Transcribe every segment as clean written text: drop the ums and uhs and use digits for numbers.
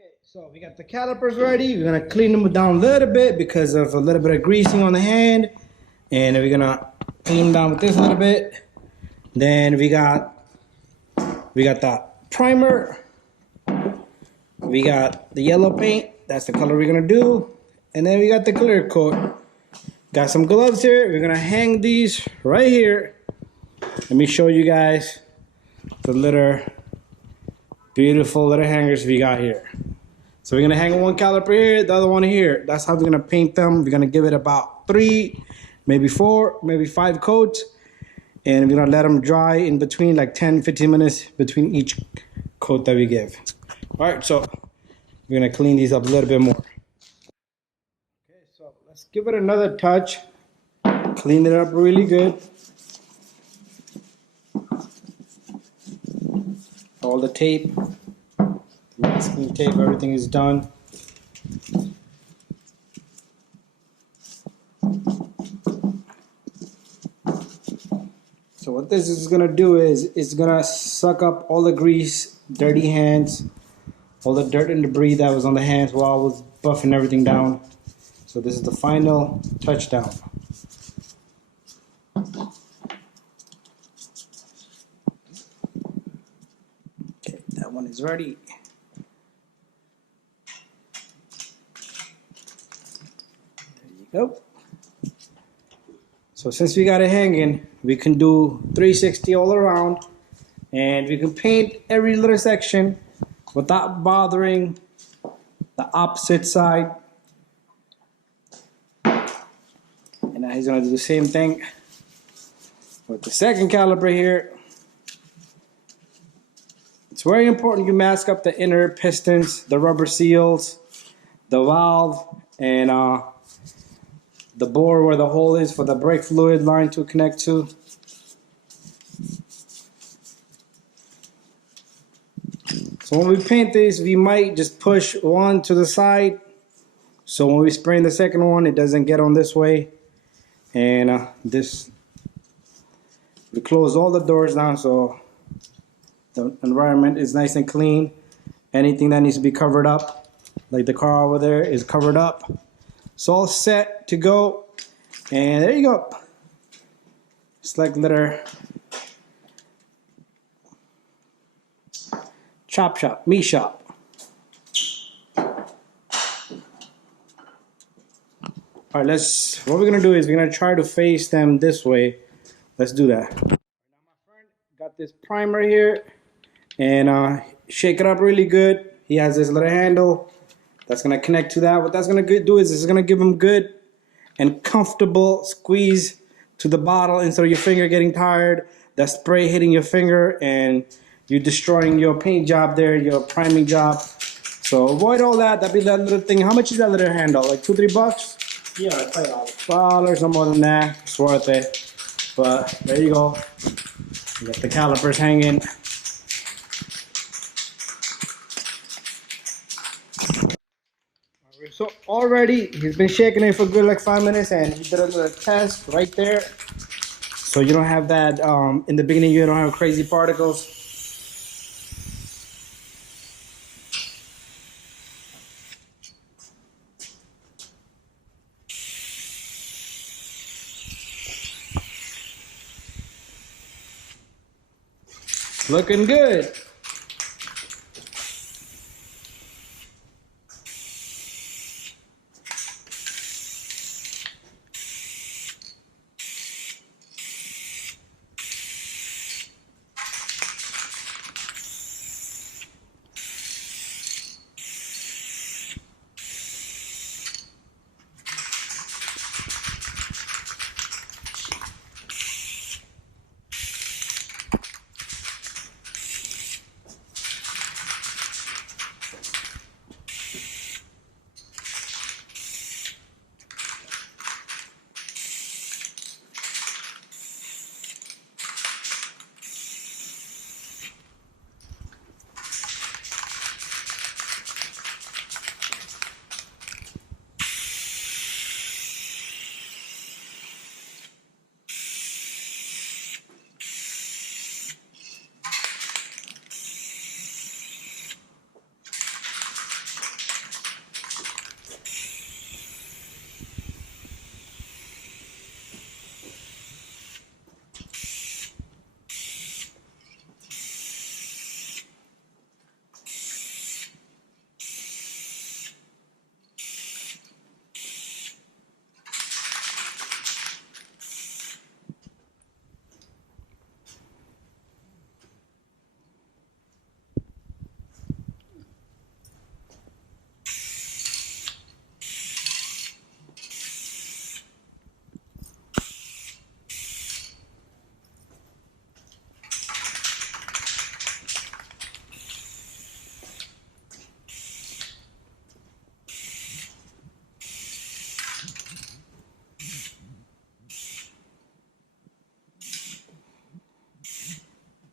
Okay, so we got the calipers ready. We're gonna clean them down a little bit because of a little bit of greasing on the hand, and we're gonna clean them down with this a little bit. Then we got the primer. We got the yellow paint. That's the color we're gonna do, and then we got the clear coat. Got some gloves here. We're gonna hang these right here. Let me show you guys the little beautiful little hangers we got here. So we're gonna hang one caliper here, the other one here. That's how we're gonna paint them. We're gonna give it about 3, maybe 4, maybe 5 coats, and we're gonna let them dry in between, like 10-15 minutes between each coat that we give. All right, so we're gonna clean these up a little bit more. Okay, so let's give it another touch. Clean it up really good. All the tape, the masking tape, everything is done. So what this is gonna do is it's gonna suck up all the grease, dirty hands, all the dirt and debris that was on the hands while I was buffing everything down. So this is the final touchdown. That one is ready. There you go. So since we got it hanging, we can do 360 all around, and we can paint every little section without bothering the opposite side. And now he's gonna do the same thing with the second caliper here. It's very important you mask up the inner pistons, the rubber seals, the valve, and the bore where the hole is for the brake fluid line to connect to. So when we paint these, we might just push one to the side, so when we spray in the second one, it doesn't get on this way. And we close all the doors down so the environment is nice and clean. Anything that needs to be covered up, like the car over there, is covered up. It's all set to go. And there you go. It's like little chop shop, meat shop. All right, what we're gonna do is we're gonna try to face them this way. Let's do that. Now my friend got this primer here, and shake it up really good. He has this little handle that's gonna connect to that. What that's gonna do is it's gonna give him good and comfortable squeeze to the bottle instead of your finger getting tired, that spray hitting your finger and you destroying your paint job there, your priming job. So avoid all that. That'd be that little thing. How much is that little handle? Like $2-3? Yeah, $5. $5, no more than that. It's worth it. But there you go. You got the calipers hanging. So already he's been shaking it for good like 5 minutes, and he did a little test right there. So you don't have that in the beginning. You don't have crazy particles. Looking good.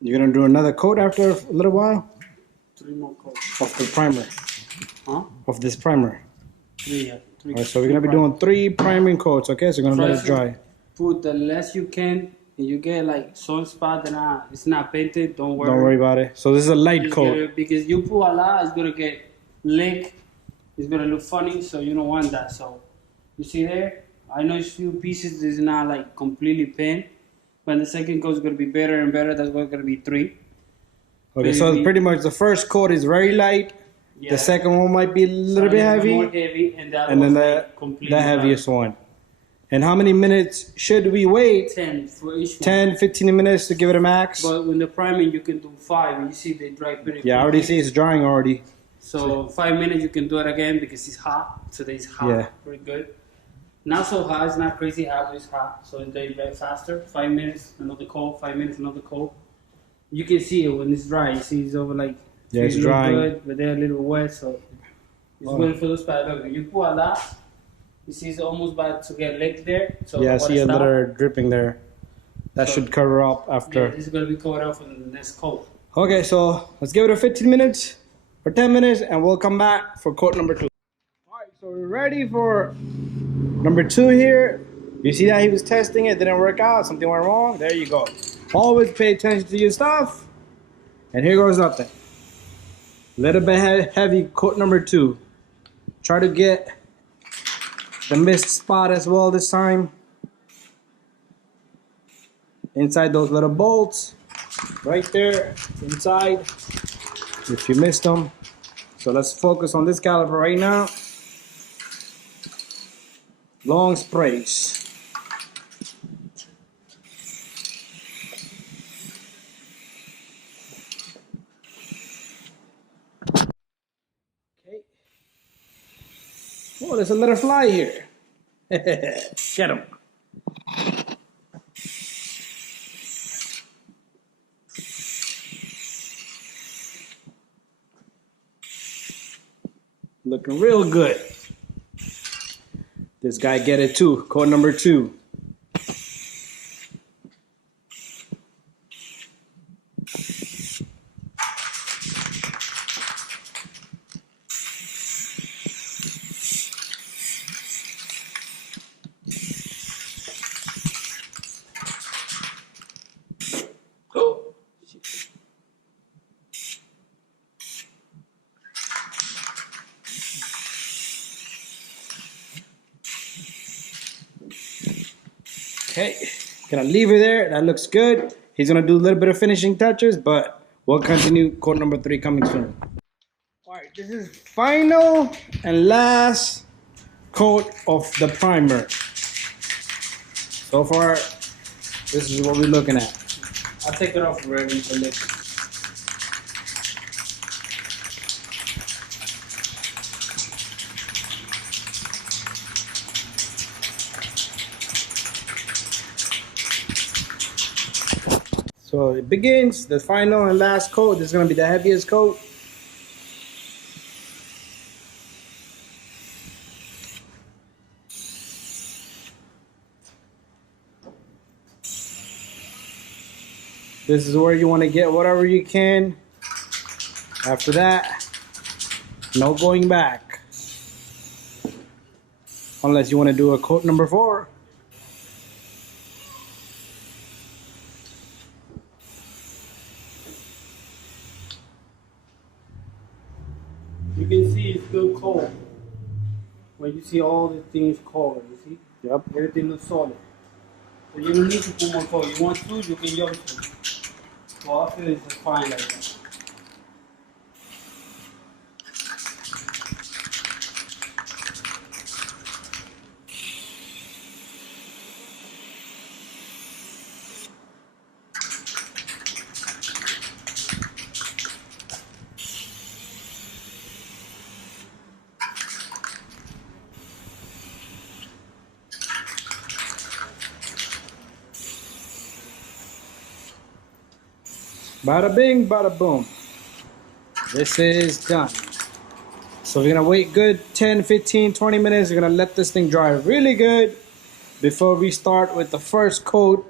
You're gonna do another coat after a little while? 3 more coats. Of the primer. Huh? Of this primer. 3, yeah. 3. Alright, so we're gonna be doing 3 priming coats, okay? So we're gonna let it dry. Put the less you can, and you get like some spot that it's not painted, don't worry. Don't worry about it. So this is a light coat. Because you put a lot, it's gonna get lick. It's gonna look funny, so you don't want that. So you see there, I know a few pieces is not like completely paint, but the second coat is gonna be better and better. That's why it's gonna be 3. Okay, so pretty much the first coat is very light. Yeah. The second one might be a little bit heavy. More heavy, and then the heaviest one. And how many minutes should we wait? 10 for each one. 10, 15 minutes to give it a max. But when the priming, you can do 5. You see they dry pretty quick. I already see it's drying already. So 5 minutes you can do it again because it's hot. Today it's hot, yeah. Pretty good. Not so hot, it's not crazy hot, but it's hot. So it's very faster. 5 minutes, another coat. 5 minutes, another coat. You can see it when it's dry. You see it's over like, yeah, it's drying. Good, but they're a little wet, so it's waiting for those spots. You put a lot. You see it's almost about to get licked there. So yeah, I see a little dripping there. That should cover up after. Yeah, this is going to be covered up in the next coat. Okay, so let's give it a 15 minutes or 10 minutes and we'll come back for coat number 2. Alright, so we're ready for number 2 here. You see that he was testing it, didn't work out, something went wrong. There you go. Always pay attention to your stuff. And here goes nothing. Little bit heavy, coat number 2. Try to get the missed spot as well this time. Inside those little bolts. Right there, inside. If you missed them. So let's focus on this caliper right now. Long sprays. Oh, there's a little fly here. Get him. Looking real good. This guy get it too. Coat number 2. Okay, gonna leave it there. That looks good. He's gonna do a little bit of finishing touches, but we'll continue coat number 3 coming soon. Alright, this is final and last coat of the primer. So far, this is what we're looking at. I'll take it off already for lick. So it begins, the final and last coat. This is going to be the heaviest coat. This is where you want to get whatever you can. After that, no going back. Unless you want to do a coat number 4. You can see it's still cold. When you see all the things cold, you see? Yep. Everything looks solid. So you don't need to put more cold. You want to, you can use it. So I feel it's fine like that. Bada bing, bada boom. This is done. So we're gonna wait good 10, 15, 20 minutes. We're gonna let this thing dry really good before we start with the first coat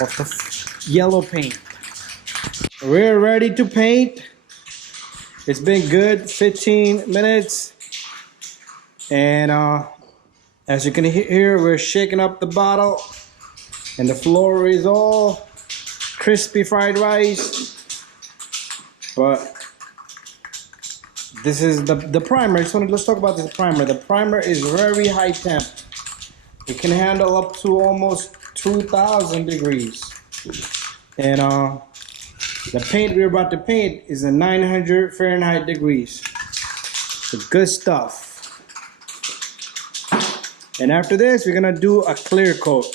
of the yellow paint. We're ready to paint. It's been good 15 minutes. And as you can hear, we're shaking up the bottle. And the floor is all crispy fried rice. But this is the primer. Let's talk about this primer. The primer is very high temp. It can handle up to almost 2,000 degrees. And the paint we're about to paint is a 900 Fahrenheit degrees. So good stuff. And after this, we're gonna do a clear coat.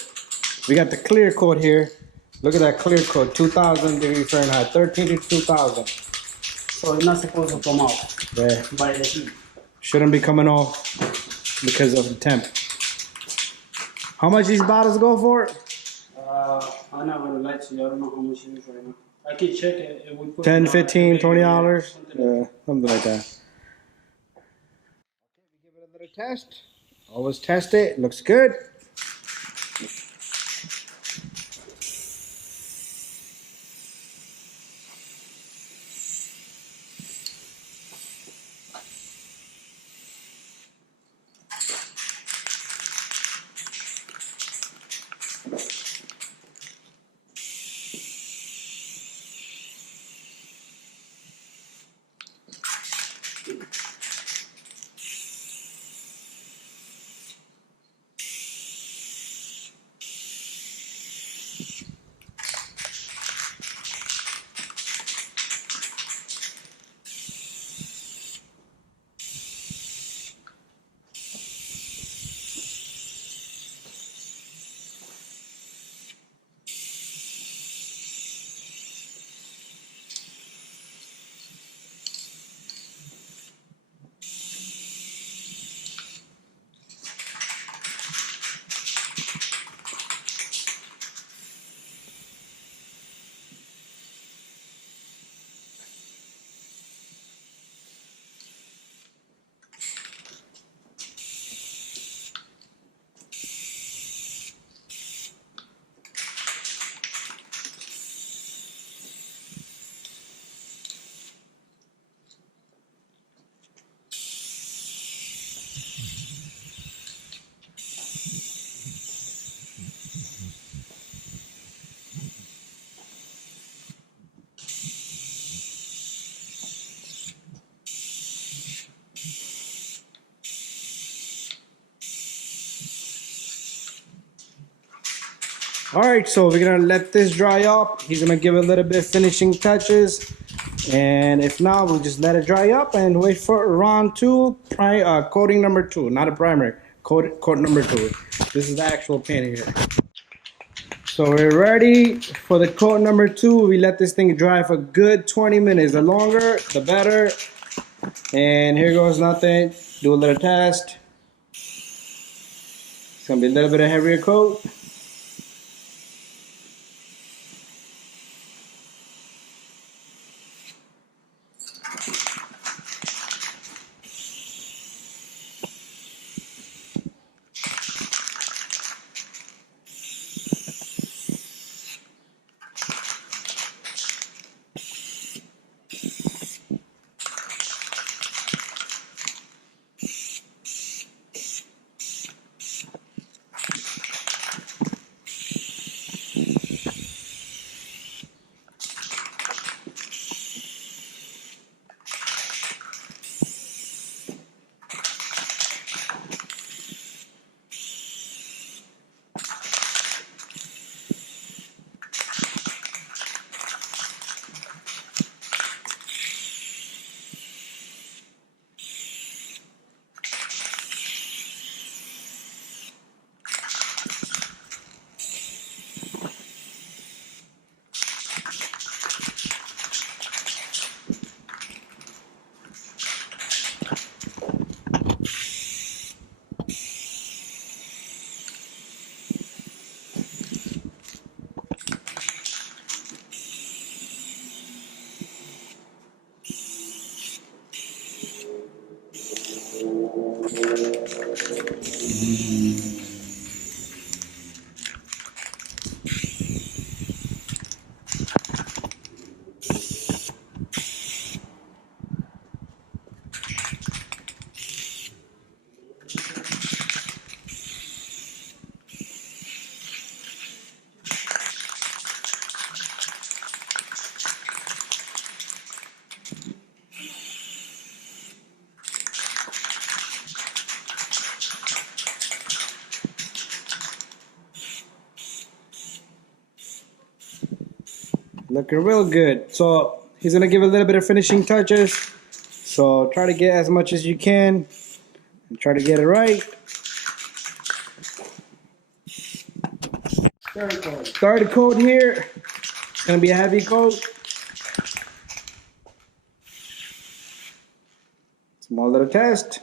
We got the clear coat here. Look at that clear coat, 2,000 degrees Fahrenheit, 13 to 2,000. So it's not supposed to come out Yeah. by the heat. Shouldn't be coming off because of the temp. How much these bottles go for? I'm not gonna lie to you. I don't know how much it is right now. I can check it. If we put 10, it on 15, maybe, $20? something like Yeah, something like that. Give it a little test. Always test it. Looks good. All right, so we're gonna let this dry up. He's gonna give it a little bit of finishing touches. And if not, we'll just let it dry up and wait for round two, coating number 2, not a primer, coat number 2. This is the actual paint here. So we're ready for the coat number 2. We let this thing dry for a good 20 minutes. The longer, the better. And here goes nothing. Do a little test. It's gonna be a little bit of heavier coat. Looking real good. So he's gonna give a little bit of finishing touches. So try to get as much as you can and try to get it right. Start the coat here. It's gonna be a heavy coat. Small little test.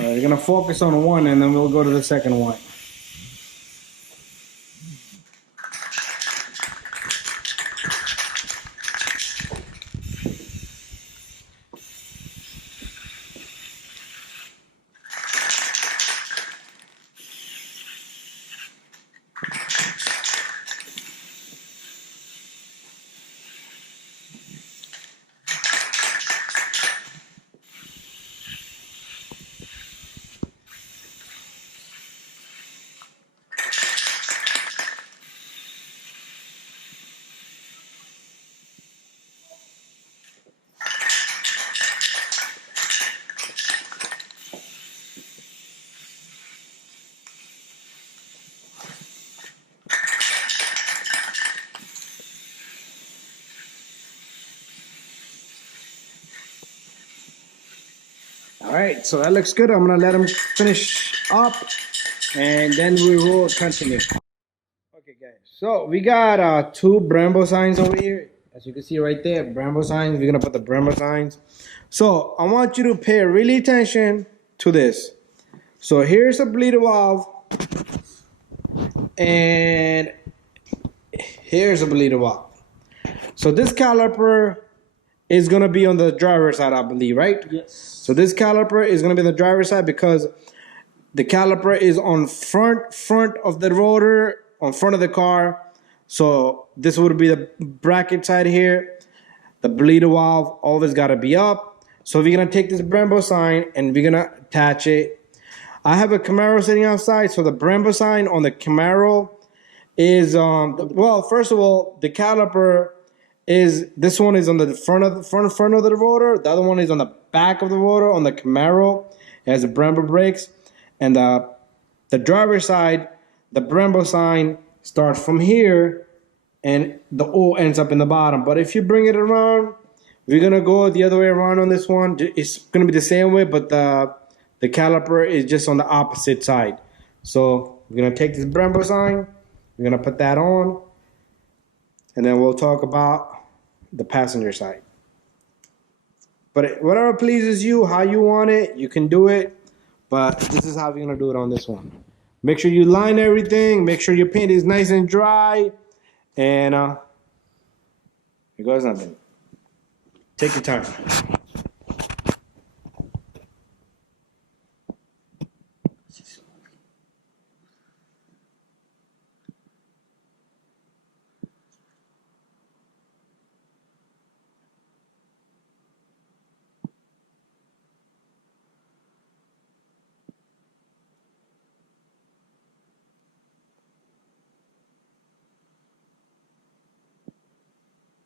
We're gonna focus on one and then we'll go to the second one. All right, so that looks good. I'm gonna let him finish up and then we will continue. Okay guys, so we got two Brembo signs over here. As you can see right there, Brembo signs. We're gonna put the Brembo signs. So I want you to pay really attention to this. So here's a bleeder valve and here's a bleeder valve. So this caliper is gonna be on the driver's side, I believe, right? Yes. So this caliper is gonna be on the driver's side because the caliper is on front of the rotor, on front of the car. So this would be the bracket side here. The bleeder valve always gotta be up. So we're gonna take this Brembo sign and we're gonna attach it. I have a Camaro sitting outside, so the Brembo sign on the Camaro is well, first of all, the caliper is, this one is on the front of the rotor. The other one is on the back of the rotor on the Camaro. It has the Brembo brakes. And the driver's side, the Brembo sign starts from here and the O ends up in the bottom. But if you bring it around, we're gonna go the other way around on this one. It's gonna be the same way, but the caliper is just on the opposite side. So we're gonna take this Brembo sign, we're gonna put that on, and then we'll talk about the passenger side. But whatever pleases you, how you want it, you can do it. But this is how we're gonna do it on this one. Make sure you line everything, make sure your paint is nice and dry, and here goes nothing. Take your time.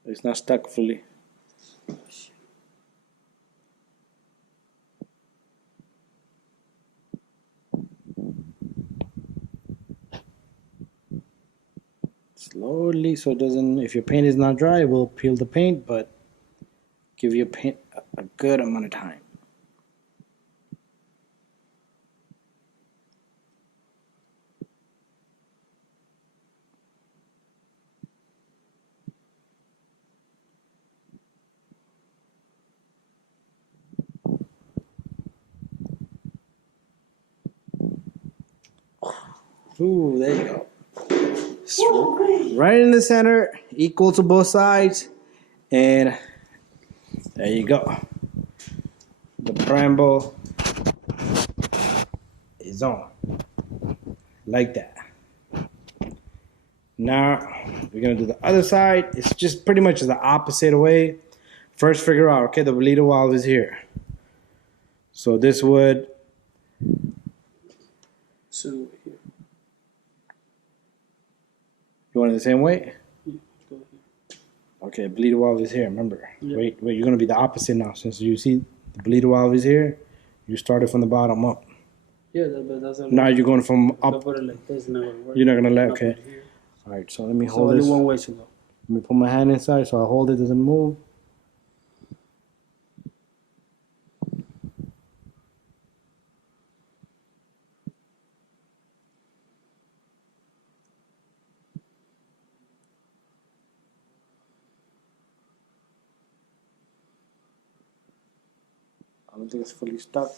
It's not stuck fully. Slowly, so it doesn't, if your paint is not dry, it will peel the paint, but give your paint a good amount of time. Ooh, there you go. Right in the center, equal to both sides, and there you go. The Brembo is on, like that. Now we're gonna do the other side. It's just pretty much the opposite way. first figure out, okay, the bleeder valve is here. So this would, So here. you want it the same way? Yeah, go here. Okay, bleeder valve is here, remember. Yeah. Wait, you're gonna be the opposite now. Since you see the bleeder valve is here, you started from the bottom up. Yeah, but that's all. Now you're going from I'll up. put it like this, never work. You're not gonna let, Not okay. put it here. All right, so let me So hold only this. one way to go. Let me put my hand inside so I hold it, doesn't move. I don't think it's fully stuck.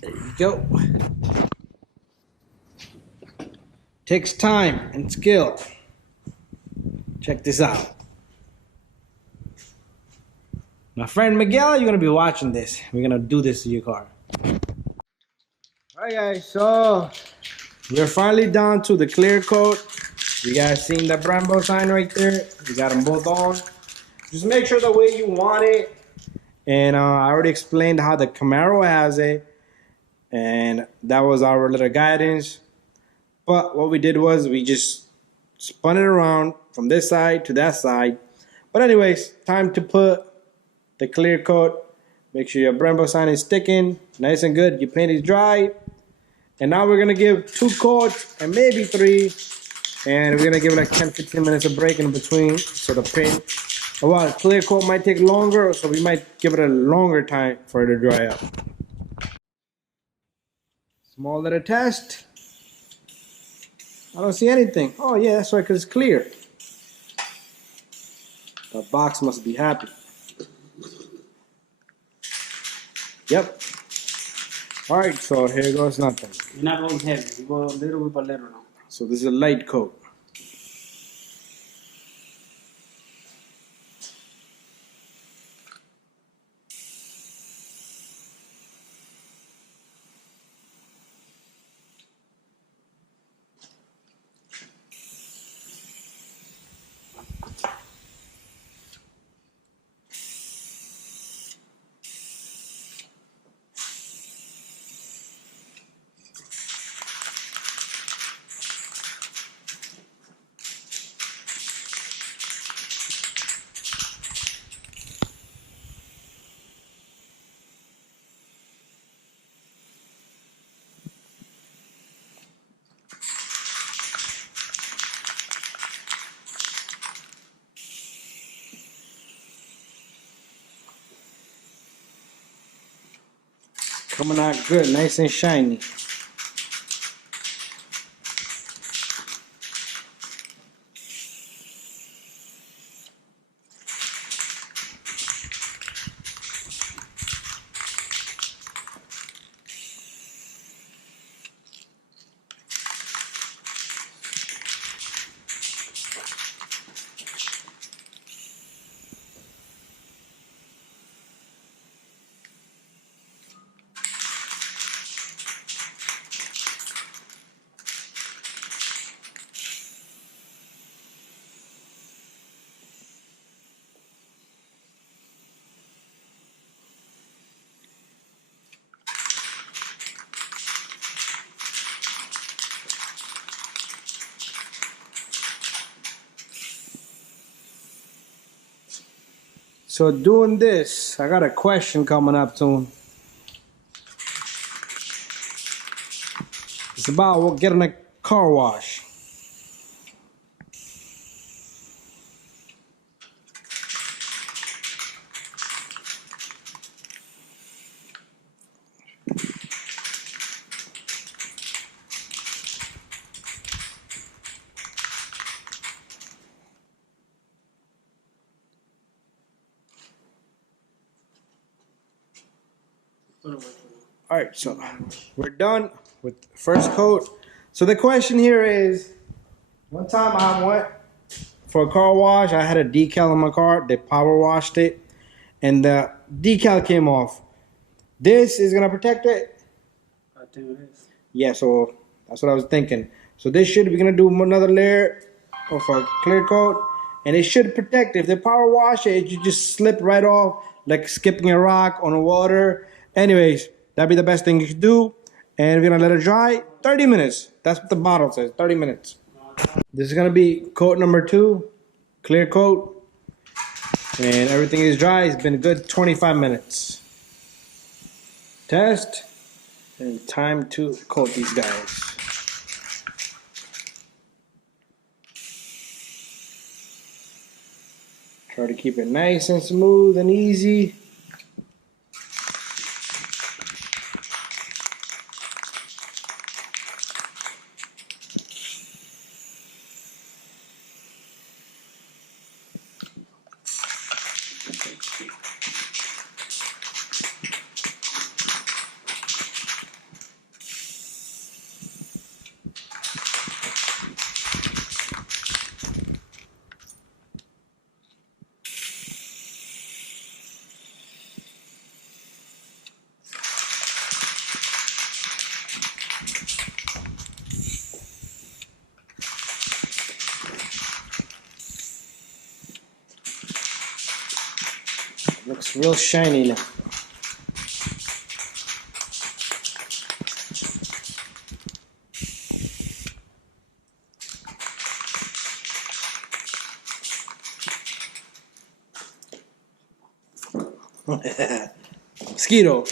There you go. Takes time and skill. Check this out. My friend Miguel, you're gonna be watching this. We're gonna do this to your car. Alright guys, so we're finally down to the clear coat. You guys seen the Brembo sign right there? You got them both on. Just make sure the way you want it. And I already explained how the Camaro has it. And that was our little guidance. But what we did was we just spun it around from this side to that side. But anyways, time to put the clear coat. Make sure your Brembo sign is sticking nice and good. Your paint is dry. And now we're gonna give 2 coats and maybe 3. And we're gonna give like 10-15 minutes of break in between. So the paint, well, the clear coat might take longer, so we might give it a longer time for it to dry up. Small little test. I don't see anything. Oh yeah, that's right, because it's clear. The box must be happy. Yep. All right, so here goes nothing. You're not going heavy. You go little bit by little now. So this is a light coat. Coming out good, nice and shiny. So doing this, I got a question coming up soon. It's about getting a car wash. All right, so we're done with the first coat. So the question here is, one time I went for a car wash. I had a decal on my car. They power washed it, and the decal came off. This is gonna protect it. I think it is. Yeah, so that's what I was thinking. So this should, we're gonna do another layer of a clear coat, and it should protect it. If they power wash it, it should just slip right off like skipping a rock on the water. Anyways, that'd be the best thing you could do. And we're gonna let it dry 30 minutes. That's what the bottle says, 30 minutes. This is gonna be coat number 2, clear coat. And everything is dry. It's been a good 25 minutes. Test. And time to coat these guys. Try to keep it nice and smooth and easy. Looks real shiny now. Mosquito.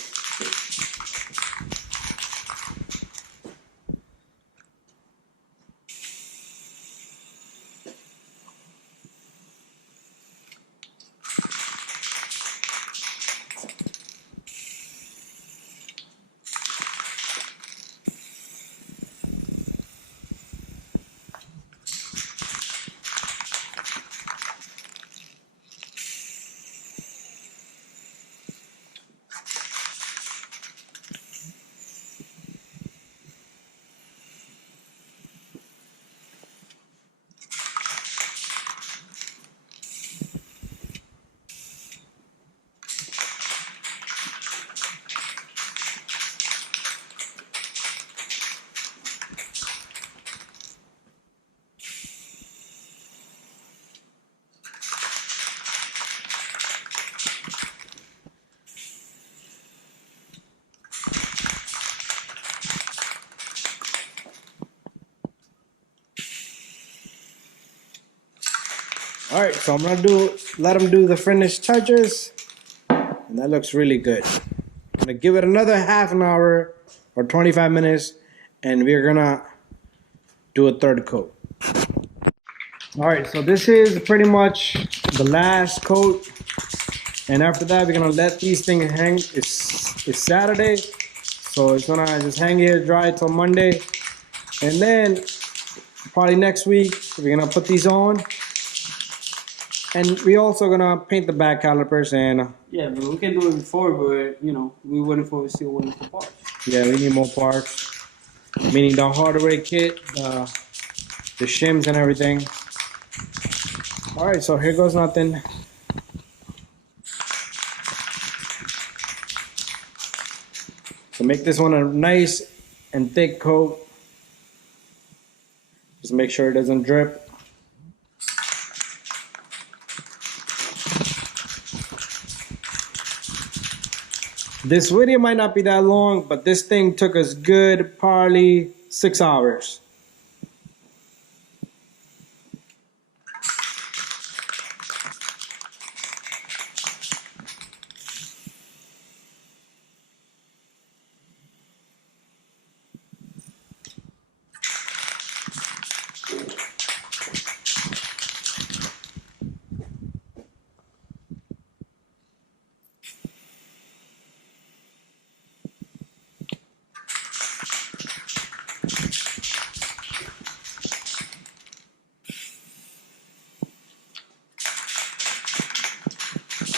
All right, so I'm gonna let him do the finished touches, and that looks really good. I'm gonna give it another half an hour or 25 minutes, and we're gonna do a third coat. All right, so this is pretty much the last coat, and after that we're gonna let these things hang. It's Saturday, so it's gonna just hang here, dry till Monday, and then probably next week we're gonna put these on, and we also gonna paint the back calipers. And yeah, but we can do it before, but you know, we're still waiting for parts. yeah, we need more parts, meaning the hardware kit, the shims and everything. All right, so here goes nothing. So make this one a nice and thick coat. Just make sure it doesn't drip. This video might not be that long, but this thing took us good probably 6 hours.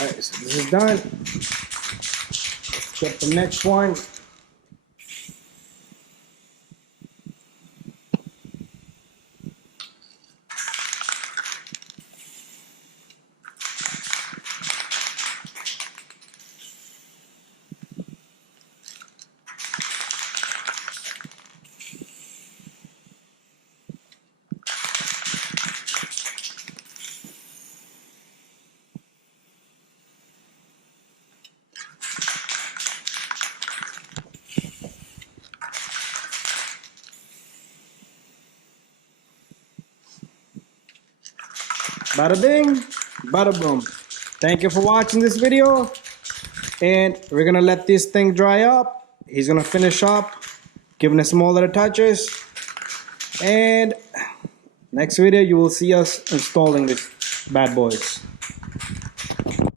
Alright, so this is done. Let's get the next one. Bada bing, bada boom. Thank you for watching this video. And we're gonna let this thing dry up. He's gonna finish up, giving us some more little touches. And next video you will see us installing these bad boys.